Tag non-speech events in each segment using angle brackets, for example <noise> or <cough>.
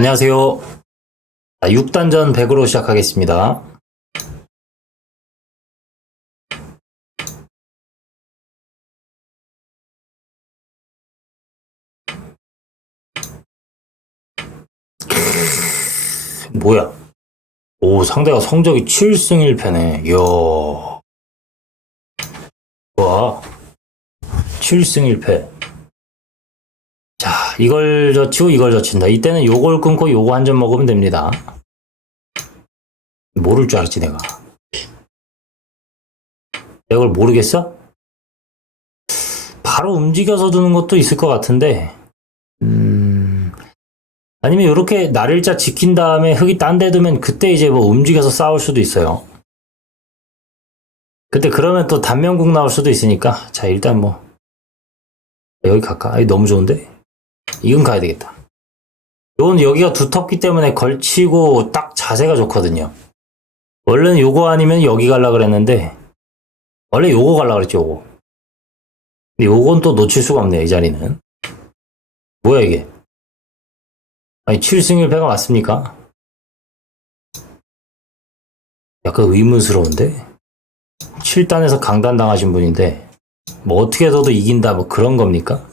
안녕하세요. 6단전 100으로 시작하겠습니다. 뭐야? 오, 상대가 성적이 7승 1패네. 이야. 와. 7승 1패. 자, 이걸 젖히고 이걸 젖힌다. 이때는 요걸 끊고 요거 한 점 먹으면 됩니다. 모를 줄 알았지, 내가. 내가 그걸 모르겠어? 바로 움직여서 두는 것도 있을 것 같은데, 음, 아니면 이렇게 날일자 지킨 다음에 흙이 딴 데 두면 그때 이제 뭐 움직여서 싸울 수도 있어요. 그때 그러면 또 단면국 나올 수도 있으니까, 자, 일단 뭐, 여기 갈까? 아이, 너무 좋은데? 이건 가야 되겠다. 요건 여기가 두텁기 때문에 걸치고 딱 자세가 좋거든요. 원래는 요거 아니면 여기 갈라 그랬는데, 원래 요거 갈라 그랬죠, 요거. 근데 요건 또 놓칠 수가 없네요, 이 자리는. 뭐야, 이게? 아니, 7승 1패가 맞습니까? 약간 의문스러운데? 7단에서 강단 당하신 분인데, 뭐 어떻게 해서도 이긴다, 뭐 그런 겁니까?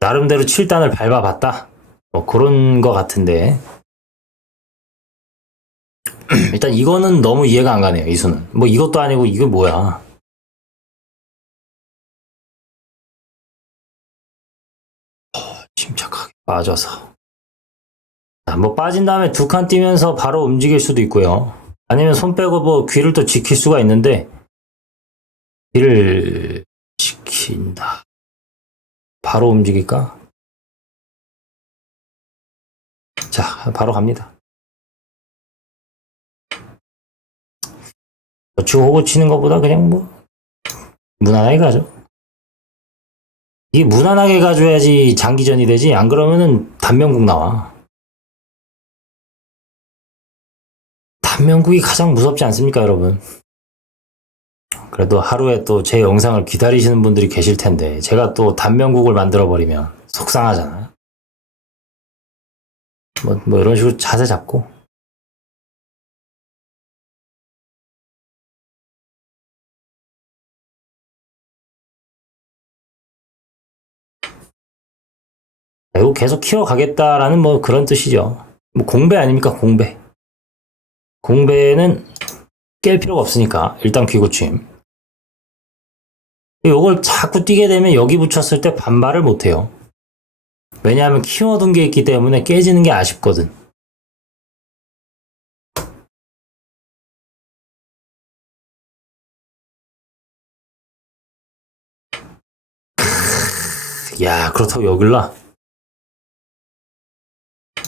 나름대로 7단을 밟아봤다? 뭐 그런 거 같은데. <clears throat> 일단 이거는 너무 이해가 안 가네요, 이 수는. 뭐 이것도 아니고 이게 뭐야. 어, 침착하게 빠져서. 자, 뭐 빠진 다음에 두 칸 뛰면서 바로 움직일 수도 있고요. 아니면 손 빼고 뭐 귀를 또 지킬 수가 있는데, 귀를 지킨다. 바로 움직일까? 자, 바로 갑니다. 호구 치는 것보다 그냥 뭐, 무난하게 가죠. 이게 무난하게 가줘야지 장기전이 되지, 안 그러면은 단면국 나와. 단면국이 가장 무섭지 않습니까, 여러분? 그래도 하루에 또 제 영상을 기다리시는 분들이 계실 텐데, 제가 또 단면국을 만들어 버리면 속상하잖아요. 뭐, 뭐 이런 식으로 자세 잡고. 이거 계속 키워가겠다라는 뭐 그런 뜻이죠. 뭐 공배 아닙니까, 공배. 공배는 깰 필요가 없으니까, 일단 귀고침. 요걸 자꾸 뛰게 되면 여기 붙였을 때 반발을 못해요. 왜냐하면 키워둔 게 있기 때문에 깨지는 게 아쉽거든. 야, 그렇다고 여길라?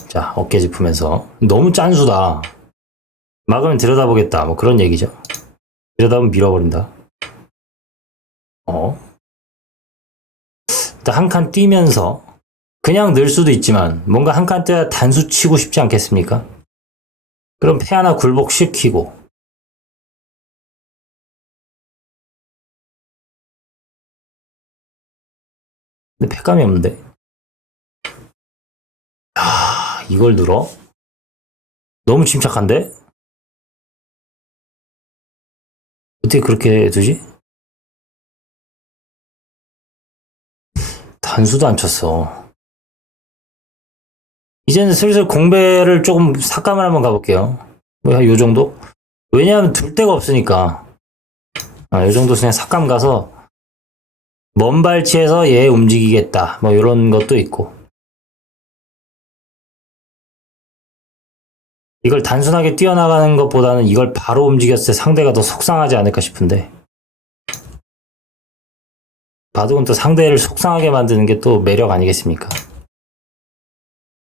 자, 어깨 짚으면서. 너무 짠수다. 막으면 들여다보겠다. 뭐 그런 얘기죠. 들여다보면 밀어버린다. 어? 한 칸 뛰면서 그냥 늘 수도 있지만 뭔가 한 칸 뛰어야 단수 치고 싶지 않겠습니까? 그럼 패 하나 굴복시키고 근데 패감이 없는데 아 이걸 늘어? 너무 침착한데? 어떻게 그렇게 두지? 단수도 안 쳤어. 이제는 슬슬 공배를 조금 삭감을 한번 가볼게요. 뭐야, 요 정도? 왜냐하면 둘 데가 없으니까. 아, 요 정도 그냥 삭감 가서 먼 발치에서 얘 움직이겠다. 뭐 이런 것도 있고. 이걸 단순하게 뛰어나가는 것보다는 이걸 바로 움직였을 때 상대가 더 속상하지 않을까 싶은데. 바둑은 또 상대를 속상하게 만드는 게 또 매력 아니겠습니까?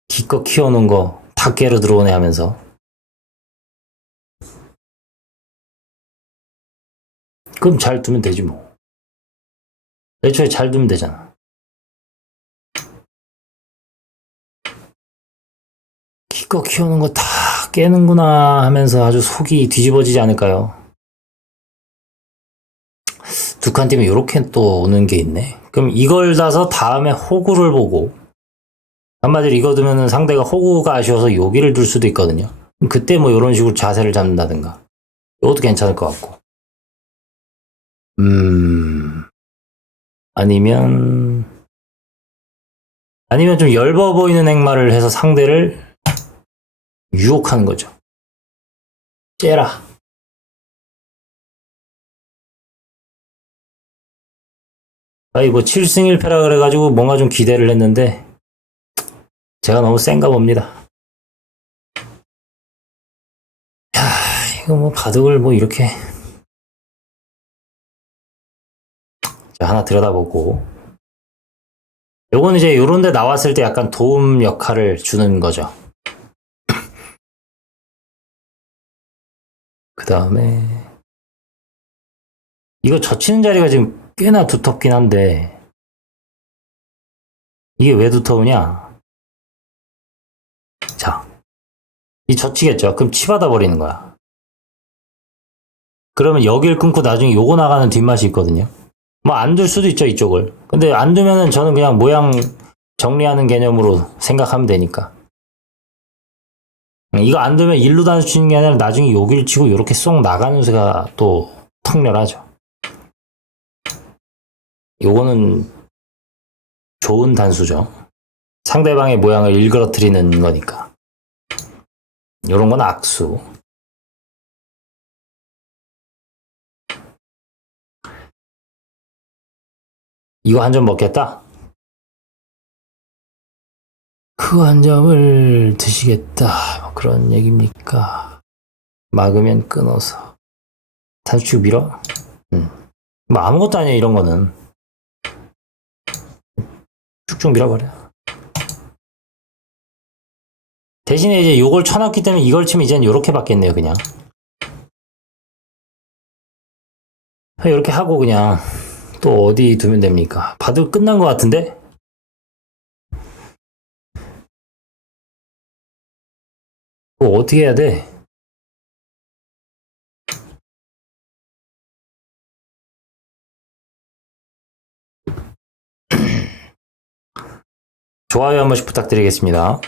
기껏 키워놓은 거다 깨로 들어오네 하면서. 그럼 잘 두면 되지 뭐. 애초에 잘 두면 되잖아. 기껏 키워놓은 거 다 깨는구나 하면서 아주 속이 뒤집어지지 않을까요? 두 칸 뛰면 이렇게 또 오는 게 있네. 그럼 이걸 다서 다음에 호구를 보고 한마디로 이거 두면은 상대가 호구가 아쉬워서 여기를 둘 수도 있거든요. 그때 뭐 이런 식으로 자세를 잡는다든가. 이것도 괜찮을 것 같고. 음, 아니면, 아니면 좀 엷어 보이는 행마를 해서 상대를 유혹하는 거죠. 째라. 아이 뭐 7승 1패라 그래가지고 뭔가 좀 기대를 했는데 제가 너무 센가 봅니다. 야 이거 뭐 바둑을 뭐 이렇게 자 하나 들여다보고 요건 이제 요런 데 나왔을 때 약간 도움 역할을 주는 거죠. 그 다음에 이거 젖히는 자리가 지금 꽤나 두텁긴 한데 이게 왜 두터우냐? 자, 이 젖히겠죠? 그럼 치받아 버리는 거야. 그러면 여길 끊고 나중에 요거 나가는 뒷맛이 있거든요. 뭐 안 둘 수도 있죠 이쪽을. 근데 안 두면은 저는 그냥 모양 정리하는 개념으로 생각하면 되니까. 이거 안 두면 일루 단수 치는 게 아니라 나중에 여기를 치고 이렇게 쏙 나가는 수가 또 턱렬하죠. 요거는 좋은 단수죠. 상대방의 모양을 일그러뜨리는 거니까. 요런 건 악수. 이거 한 점 먹겠다? 그 한 점을 드시겠다. 뭐 그런 얘기입니까? 막으면 끊어서. 단수 밀어? 음. 뭐 아무것도 아니야, 이런 거는. 쭉쭉 밀어버려. 대신에 이제 요걸 쳐놨기 때문에 이걸 치면 이제는 요렇게 받겠네요, 그냥. 이렇게 하고 그냥 또 어디 두면 됩니까? 바둑 끝난 것 같은데? 뭐 어떻게 해야 돼? 좋아요 한 번씩 부탁드리겠습니다.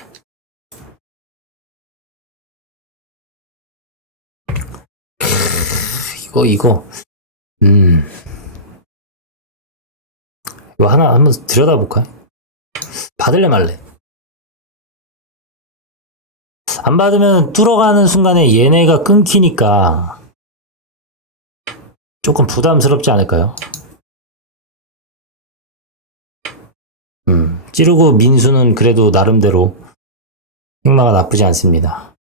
이거 이거 음 이거 하나 한번 들여다볼까요? 받을래 말래? 안 받으면 뚫어가는 순간에 얘네가 끊기니까 조금 부담스럽지 않을까요? 음, 찌르고 민수는 그래도 나름대로 행마가 나쁘지 않습니다.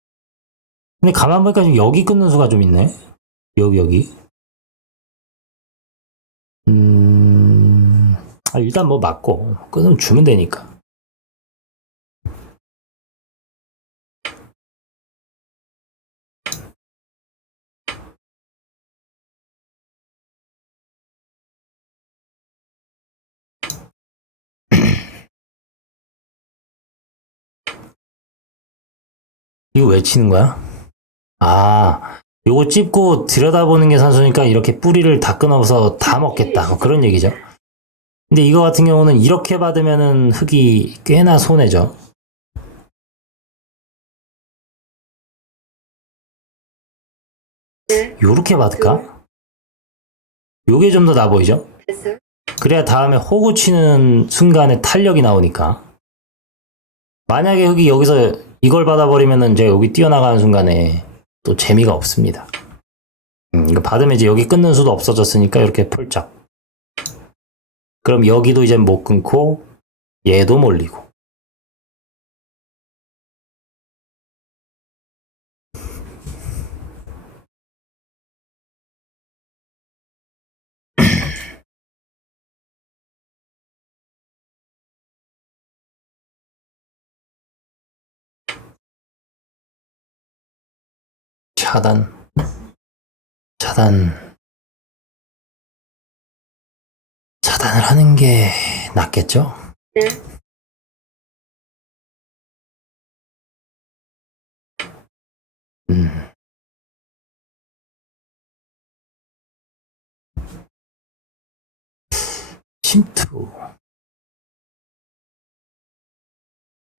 근데 가만 보니까 지금 여기 끊는 수가 좀 있네. 여기 여기. 음, 아, 일단 뭐 맞고 끊으면 주면 되니까. 이거 왜 치는 거야? 아, 요거 찝고 들여다보는 게 산수니까 이렇게 뿌리를 다 끊어서 다 먹겠다. 뭐 그런 얘기죠. 근데 이거 같은 경우는 이렇게 받으면은 흙이 꽤나 손해죠. 요렇게 받을까? 요게 좀 더 나 보이죠? 그래야 다음에 호구 치는 순간에 탄력이 나오니까. 만약에 흙이 여기서 이걸 받아버리면은 제가 여기 뛰어나가는 순간에 또 재미가 없습니다. 음, 이거 받으면 이제 여기 끊는 수도 없어졌으니까 이렇게 폴짝. 그럼 여기도 이제 못 끊고 얘도 몰리고. 차단. 차단. 차단을 하는 게 낫겠죠? 네. 음. 침투.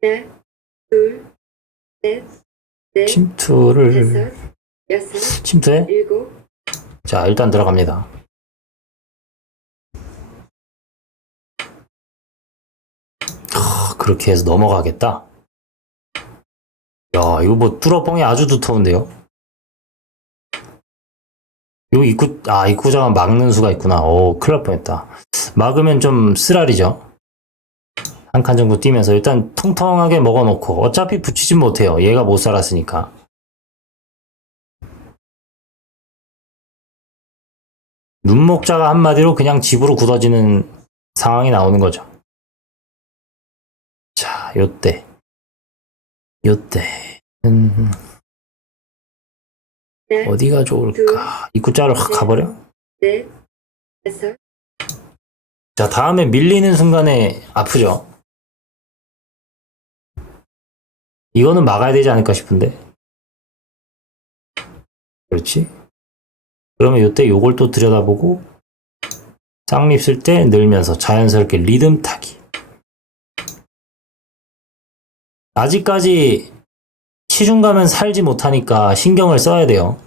하나, 둘, 셋, 넷, 침투를 다섯, 여섯, 침투해? 일곱, 자, 일단 들어갑니다. 하, 그렇게 해서 넘어가겠다. 야, 이거 뭐 뚫어뻥이 아주 두터운데요? 요 입구, 아, 입구장을 막는 수가 있구나. 오, 큰일 날 뻔했다. 막으면 좀 쓰라리죠? 한 칸 정도 뛰면서 일단 통통하게 먹어놓고 어차피 붙이진 못해요. 얘가 못 살았으니까. 눈목자가 한마디로 그냥 집으로 굳어지는 상황이 나오는 거죠. 자, 요때. 요때. 음, 하나, 어디가 좋을까? 입구자를 확 가버려? 넷, 다섯, 자, 다음에 밀리는 순간에 아프죠? 이거는 막아야 되지 않을까 싶은데. 그렇지? 그러면 요때 요걸 또 들여다보고 쌍립 쓸 때 늘면서 자연스럽게 리듬 타기. 아직까지 시중 가면 살지 못하니까 신경을 써야 돼요.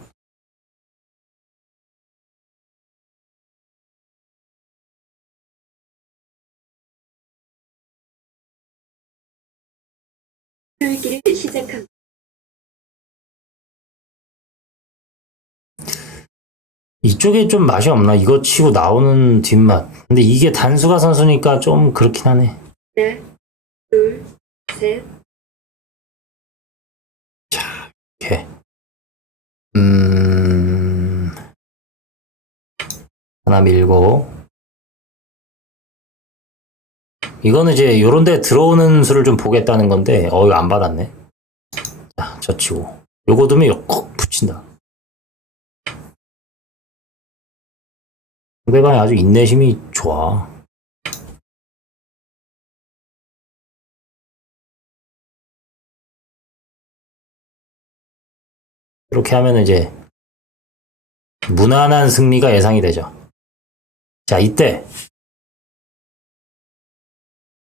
이쪽에 좀 맛이 없나? 이거 치고 나오는 뒷맛. 근데 이게 단수가 선수니까 좀 그렇긴 하네. 하나, 둘, 셋, 이렇게. 음, 하나 밀고. 이거는 이제 요런 데 들어오는 수를 좀 보겠다는 건데, 어, 이거 안 받았네. 자, 젖히고. 요거 두면 이거 콕 붙인다. 상대방이 아주 인내심이 좋아. 이렇게 하면 이제 무난한 승리가 예상이 되죠. 자, 이때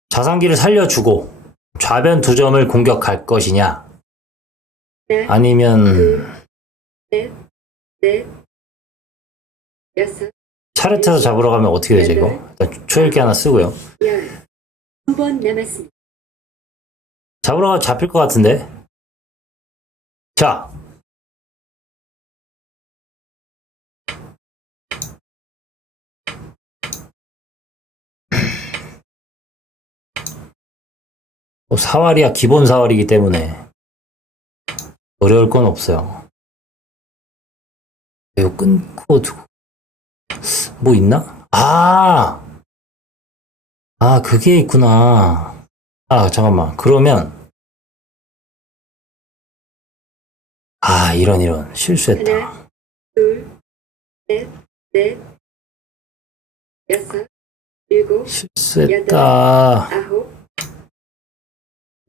자산기를 살려주고 좌변 두 점을 공격할 것이냐, 아니면 넷, 여섯, 차례트에서 잡으러 가면 어떻게 되죠, 이거? 일단 초읽기 하나 쓰고요. 열. 두번 남았습니다. 잡으러 가면 잡힐 것 같은데? 자. 뭐 사활이야 기본 사활이기 때문에 어려울 건 없어요. 이거 끊고 두고 뭐 있나? 아, 아 그게 있구나. 아 잠깐만 그러면 아 이런 이런 실수했다. 하나, 둘, 셋, 넷, 여섯, 일곱, 실수했다. 아홉,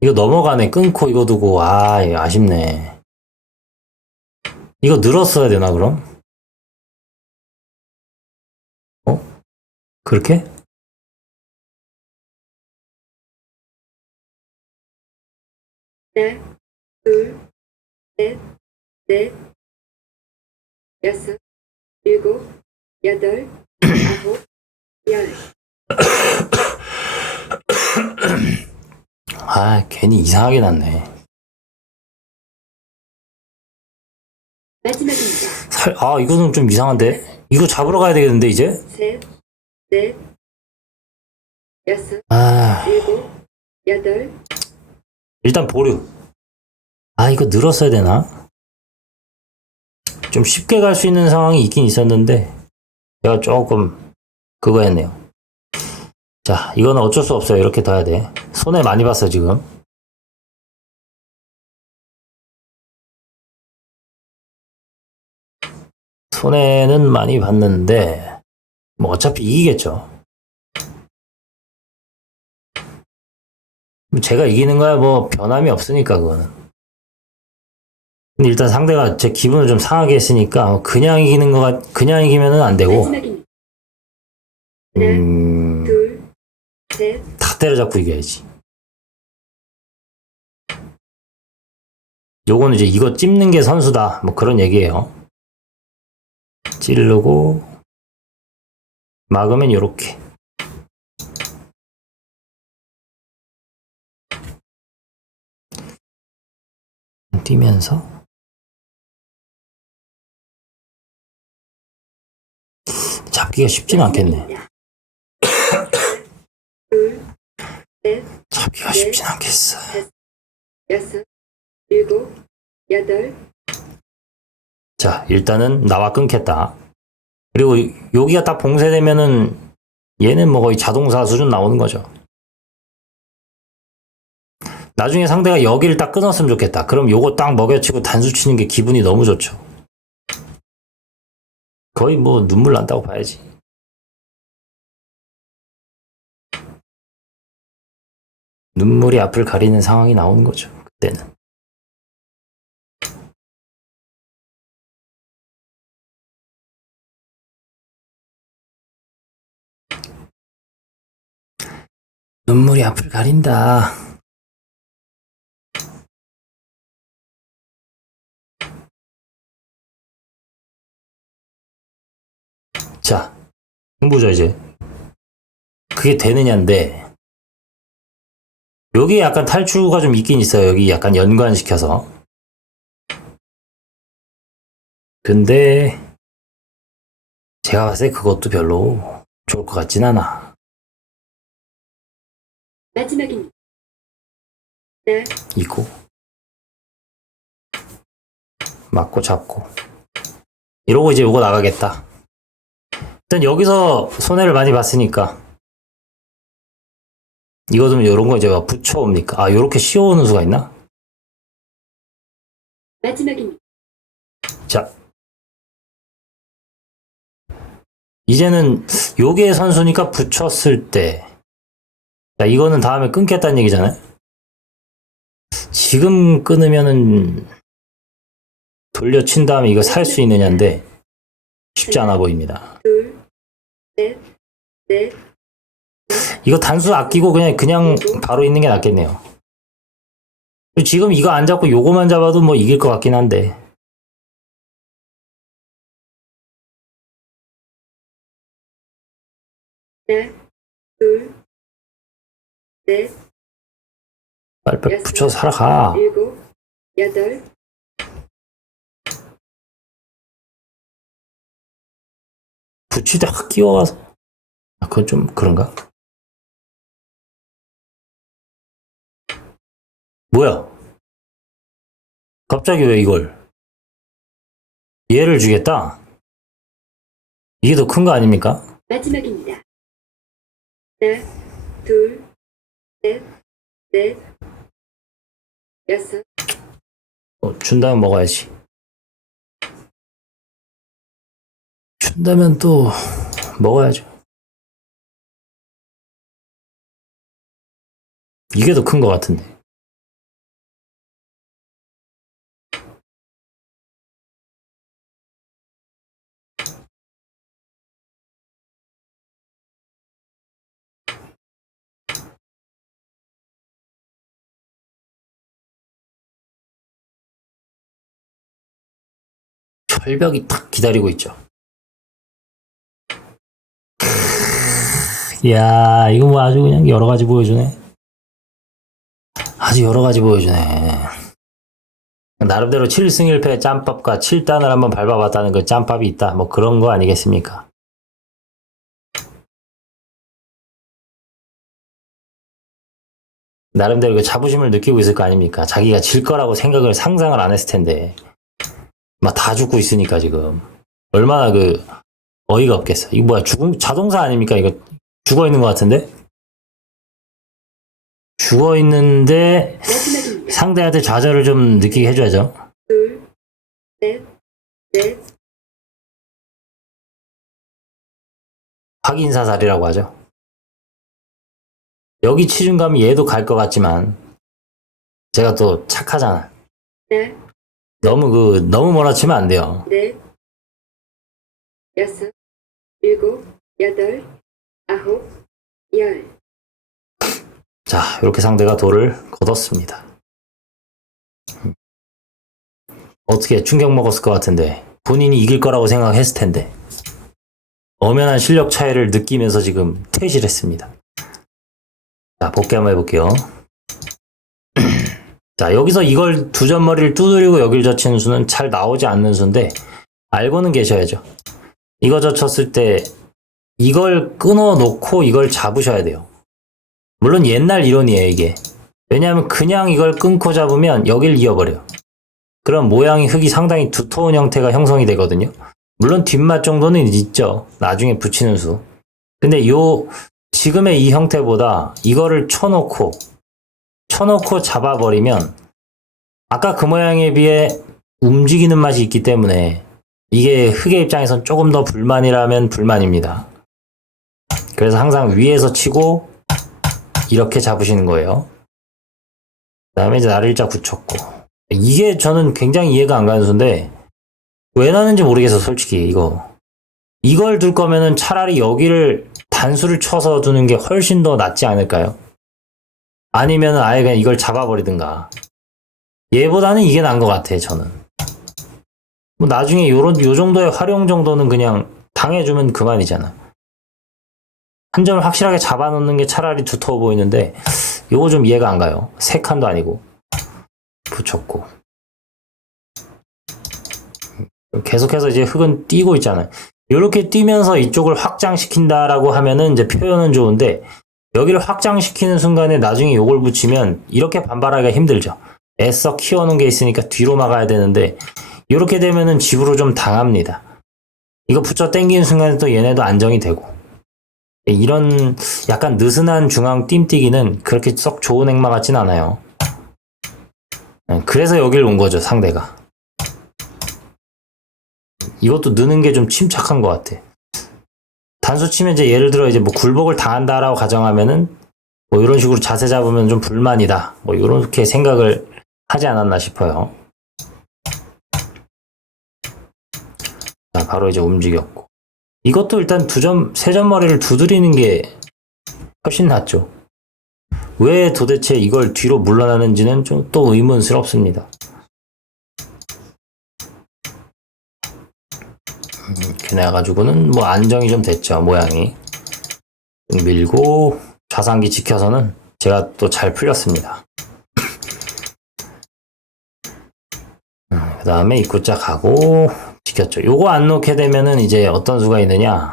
이거 넘어가네. 끊고 이거 두고. 아, 아쉽네. 이거 늘었어야 되나, 그럼? 그렇게? 하나, 둘, 셋, 넷, 여섯, 일곱, 여덟, 아홉, 열. <coughs> 아, 괜히 이상하게 났네. 마지막입니다. 살, 아, 이거는 좀 이상한데? 이거 잡으러 가야 되겠는데, 이제? 셋, 넷, 여섯, 아, 일곱, 여덟, 일단 보류. 아, 이거 늘었어야 되나? 좀 쉽게 갈 수 있는 상황이 있긴 있었는데, 제가 조금, 그거 했네요. 자, 이거는 어쩔 수 없어요. 이렇게 둬야 돼. 손해 많이 봤어, 지금. 손해는 많이 봤는데, 뭐 어차피 이기겠죠. 제가 이기는 거야 뭐 변함이 없으니까 그거는. 근데 일단 상대가 제 기분을 좀 상하게 했으니까 그냥 이기는 거가 그냥 이기면은 안 되고. 하나, 음, 둘, 셋, 다 때려잡고 이겨야지. 요거는 이제 이거 찝는 게 선수다. 뭐 그런 얘기예요. 찌르고 막으면 요렇게. 뛰면서 잡기가 쉽진 않겠네. 잡기가 쉽진 않겠어. 자, 일단은 나와 끊겠다. 그리고 여기가 딱 봉쇄되면은 얘는 뭐 거의 자동사 수준 나오는 거죠. 나중에 상대가 여기를 딱 끊었으면 좋겠다. 그럼 요거 딱 먹여치고 단수 치는 게 기분이 너무 좋죠. 거의 뭐 눈물 난다고 봐야지. 눈물이 앞을 가리는 상황이 나오는 거죠. 그때는. 눈물이 앞을 가린다. 자, 승부죠, 이제. 그게 되느냐인데, 여기 약간 탈출구가 좀 있긴 있어요. 여기 약간 연관시켜서. 근데, 제가 봤을 때 그것도 별로 좋을 것 같진 않아. 마지막입니다. 하나, 있고. 맞고 잡고. 이러고 이제 요거 나가겠다. 일단 여기서 손해를 많이 봤으니까. 이거 좀 요런 거 이제 막 붙여옵니까? 아 요렇게 씌워오는 수가 있나? 마지막입니다. 자. 이제는 요게 선수니까 붙였을 때 자, 이거는 다음에 끊겠다는 얘기잖아요 지금 끊으면은 돌려친 다음에 이거 살 수 있느냐인데 쉽지 않아 보입니다. 이거 단수 아끼고 그냥 그냥 바로 있는 게 낫겠네요. 지금 이거 안 잡고 요거만 잡아도 뭐 이길 것 같긴 한데 하나, 둘, 넷, 빨리빨리 붙여서 살아가. 일곱, 여덟, 붙이다 확 끼워가서 아, 그건 좀 그런가? 뭐야? 갑자기 왜 이걸? 얘를 주겠다? 이게 더 큰 거 아닙니까? 마지막입니다. 하나, 둘, 넷, 넷, 여섯, 어, 준다면 먹어야지. 준다면 또 먹어야죠. 이게 더 큰 것 같은데. 철벽이 탁 기다리고 있죠. 이야, 이거 뭐 아주 그냥 여러 가지 보여주네. 아주 여러 가지 보여주네. 나름대로 7승 1패 짬밥과 7단을 한번 밟아봤다는 그 짬밥이 있다. 뭐 그런 거 아니겠습니까? 나름대로 그 자부심을 느끼고 있을 거 아닙니까? 자기가 질 거라고 생각을 상상을 안 했을 텐데. 막 다 죽고 있으니까 지금. 얼마나 그 어이가 없겠어. 이거 뭐야 죽은 자동사 아닙니까? 이거 죽어 있는 것 같은데? 죽어 있는데. 상대한테 좌절을 좀 느끼게 해줘야죠. 확인사살이라고 하죠. 여기 치중감이 얘도 갈 것 같지만 제가 또 착하잖아. 하나, 너무 그 너무 몰아치면 안 돼요. 넷, 여섯, 일곱, 여덟, 아홉, 열. 자, 이렇게 상대가 돌을 걷었습니다. 어떻게 충격 먹었을 것 같은데 본인이 이길 거라고 생각했을 텐데 엄연한 실력 차이를 느끼면서 지금 퇴실 했습니다. 자 복귀 한번 해볼게요. 자 여기서 이걸 두 점머리를 두드리고 여길 젖히는 수는 잘 나오지 않는 수인데 알고는 계셔야죠. 이거 젖혔을 때 이걸 끊어 놓고 이걸 잡으셔야 돼요. 물론 옛날 이론이에요 이게. 왜냐하면 그냥 이걸 끊고 잡으면 여길 이어버려요. 그럼 모양이 흙이 상당히 두터운 형태가 형성이 되거든요. 물론 뒷맛 정도는 있죠. 나중에 붙이는 수. 근데 요 지금의 이 형태보다 이거를 쳐놓고 쳐놓고 잡아버리면 아까 그 모양에 비해 움직이는 맛이 있기 때문에 이게 흙의 입장에선 조금 더 불만이라면 불만입니다. 그래서 항상 위에서 치고 이렇게 잡으시는 거예요. 그 다음에 이제 나를자 붙였고 이게 저는 굉장히 이해가 안 가는 수인데 왜 나는지 모르겠어 솔직히 이거 이걸 둘 거면은 차라리 여기를 단수를 쳐서 두는 게 훨씬 더 낫지 않을까요? 아니면은 아예 그냥 이걸 잡아버리든가. 얘보다는 이게 나은 것 같아 저는. 뭐 나중에 요런 요 정도의 활용 정도는 그냥 당해주면 그만이잖아. 한 점을 확실하게 잡아놓는 게 차라리 두터워 보이는데 요거 좀 이해가 안 가요. 세 칸도 아니고. 붙였고. 계속해서 이제 흙은 뛰고 있잖아요. 이렇게 뛰면서 이쪽을 확장시킨다라고 하면은 이제 표현은 좋은데 여기를 확장시키는 순간에 나중에 요걸 붙이면 이렇게 반발하기가 힘들죠. 애써 키워놓은 게 있으니까 뒤로 막아야 되는데 이렇게 되면은 집으로 좀 당합니다. 이거 붙여 당기는 순간에 또 얘네도 안정이 되고 이런 약간 느슨한 중앙 띵뛰기는 그렇게 썩 좋은 행마 같진 않아요. 네, 그래서 여길 온 거죠 상대가. 이것도 느는 게 좀 침착한 것 같아. 단수 치면 이제 예를 들어 이제 뭐 굴복을 당한다라고 가정하면은 뭐 이런 식으로 자세 잡으면 좀 불만이다. 뭐 이렇게 생각을 하지 않았나 싶어요. 자, 바로 이제 움직였고. 이것도 일단 두 점, 세 점 머리를 두드리는 게 훨씬 낫죠. 왜 도대체 이걸 뒤로 물러나는지는 좀 또 의문스럽습니다. 이렇게 내가지고는 뭐 안정이 좀 됐죠 모양이. 밀고 좌상기 지켜서는 제가 또 잘 풀렸습니다. <laughs> 그 다음에 입구자 가고 지켰죠. 요거 안 놓게 되면은 이제 어떤 수가 있느냐?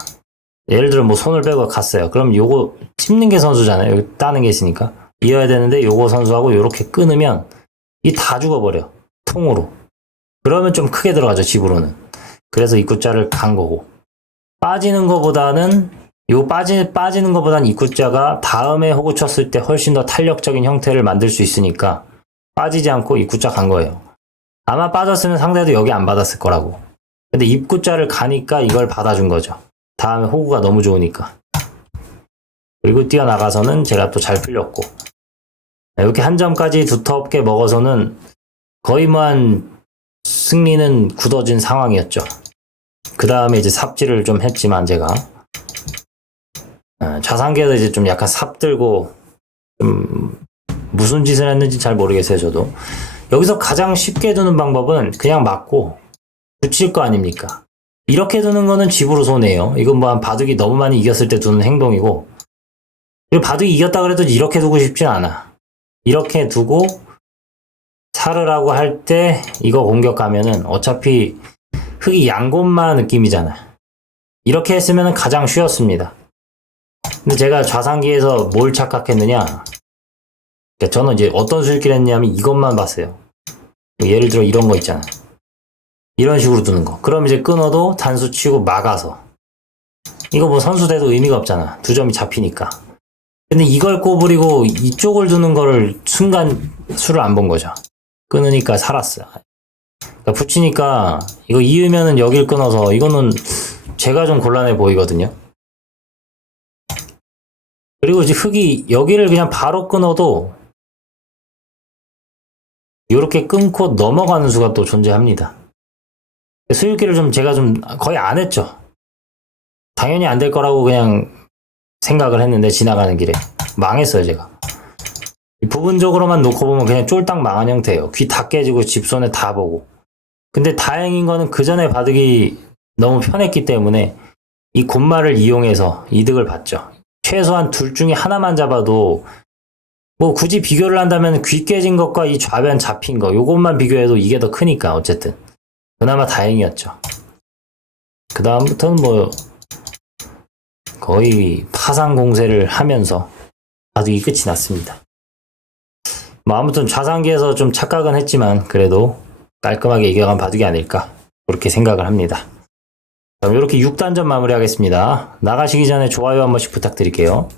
예를 들어 뭐 손을 빼고 갔어요. 그럼 요거 찝는 게 선수잖아요. 여기 따는 게 있으니까. 이어야 되는데 요거 선수하고 요렇게 끊으면 이 다 죽어버려 통으로. 그러면 좀 크게 들어가죠 집으로는 그래서 입구자를 간 거고 빠지는 것보다는 요 빠지 빠지는 것보다는 입구자가 다음에 호구 쳤을 때 훨씬 더 탄력적인 형태를 만들 수 있으니까 빠지지 않고 입구자 간 거예요. 아마 빠졌으면 상대도 여기 안 받았을 거라고. 근데 입구자를 가니까 이걸 받아준 거죠. 다음에 호구가 너무 좋으니까. 그리고 뛰어나가서는 제가 또 잘 풀렸고 이렇게 한 점까지 두텁게 먹어서는 거의 뭐한 승리는 굳어진 상황이었죠. 그 다음에 이제 삽질을 좀 했지만 제가. 어, 좌상계에서 이제 좀 약간 삽들고 좀 무슨 짓을 했는지 잘 모르겠어요 저도. 여기서 가장 쉽게 두는 방법은 그냥 맞고 붙일 거 아닙니까? 이렇게 두는 거는 집으로 손해예요. 이건 뭐 한 바둑이 너무 많이 이겼을 때 두는 행동이고. 그리고 바둑이 이겼다 그래도 이렇게 두고 싶진 않아. 이렇게 두고 사르라고 할 때 이거 공격하면은 어차피 흙이 양곳마 느낌이잖아. 이렇게 했으면 가장 쉬웠습니다. 근데 제가 좌상기에서 뭘 착각했느냐? 그러니까 저는 이제 어떤 수익기를 했냐면 이것만 봤어요. 예를 들어 이런 거 있잖아. 이런 식으로 두는 거. 그럼 이제 끊어도 단수 치고 막아서. 이거 뭐 선수 돼도 의미가 없잖아. 두 점이 잡히니까. 근데 이걸 꼬부리고 이쪽을 두는 거를 순간 수를 안 본 거죠. 끊으니까 살았어. 그러니까 붙이니까 이거 이으면은 여길 끊어서 이거는 제가 좀 곤란해 보이거든요. 그리고 이제 흙이 여기를 그냥 바로 끊어도 이렇게 끊고 넘어가는 수가 또 존재합니다. 수익기를 좀 제가 좀 거의 안 했죠. 당연히 안 될 거라고 그냥 생각을 했는데 지나가는 길에 망했어요 제가. 부분적으로만 놓고 보면 그냥 쫄딱 망한 형태예요. 귀 다 깨지고 집 손에 다 보고. 근데 다행인 거는 그 전에 바둑이 너무 편했기 때문에 이 곤마를 이용해서 이득을 봤죠. 최소한 둘 중에 하나만 잡아도 뭐 굳이 비교를 한다면 귀 깨진 것과 이 좌변 잡힌 거 요것만 비교해도 이게 더 크니까 어쨌든 그나마 다행이었죠. 그 다음부터는 뭐 거의 파상 공세를 하면서 바둑이 끝이 났습니다. 뭐 아무튼 좌상기에서 좀 착각은 했지만 그래도 깔끔하게 이겨간 바둑이 아닐까 그렇게 생각을 합니다. 그럼 이렇게 6단전 마무리하겠습니다. 나가시기 전에 좋아요 한 번씩 부탁드릴게요.